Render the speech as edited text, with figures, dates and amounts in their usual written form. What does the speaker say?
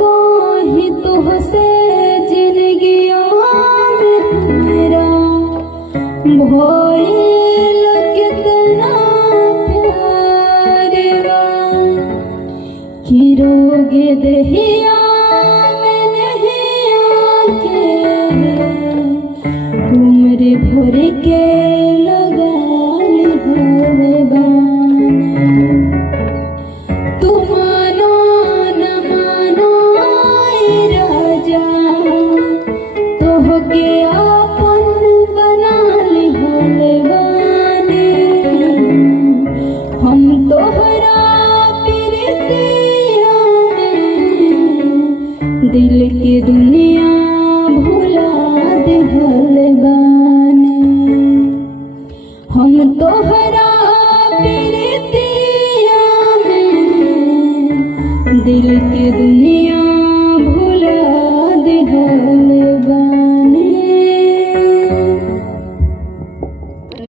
कहीं तुहसे जिंदगिया मेरा भइल कितना प्यार बा कि रोग दहिया में नहीं आके तुमरे भर के लगा ली बानी। तुम मानो न मानो राजा तोहके आपन बना ली बानी। हम तोहरा प्रीतिया में दिल के दुनिया भुला दिहल बानी। हम तोहरा